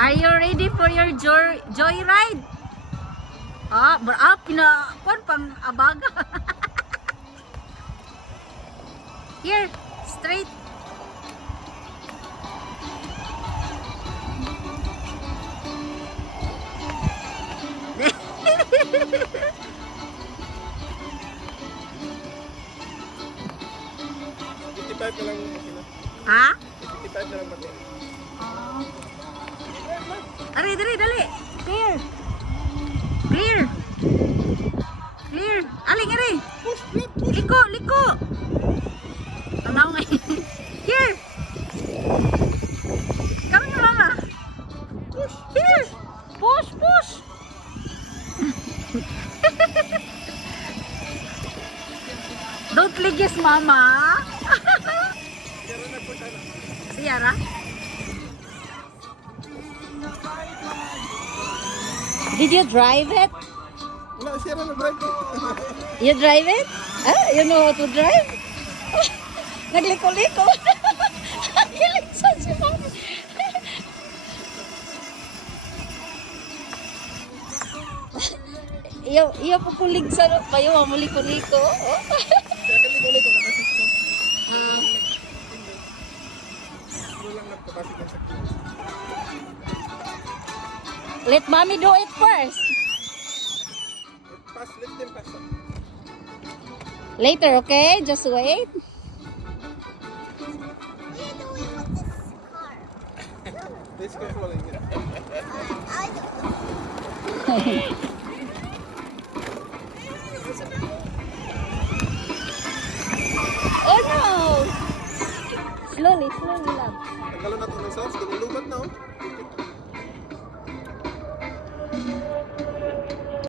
Are you ready for your joyride? Kon pang abaga. Here, straight. Ha? 55 na lang mati. Ari, dali. Clear. Clear. Clear. Aling, ari. Liko. Tanaw nga. Here. Come here, mama. Here. Push. Don't ligis, mama. Si Yara? Did you drive it? Wala, siya na nag-drive. You drive it? You know how to drive? Nagliko-liko. Kiligsan si mami. Iyo po kuligsan. Bayo, mamuliko-liko. Kaya kaliko-liko, nakasik ko. Wala lang nagkapasik ang sakit. Let mommy do it first. Let them pass. Later, okay? Just wait. Let's go falling. Oh no! Slowly, love. Tanggalan na ito ng sauce, kinulubat na oh.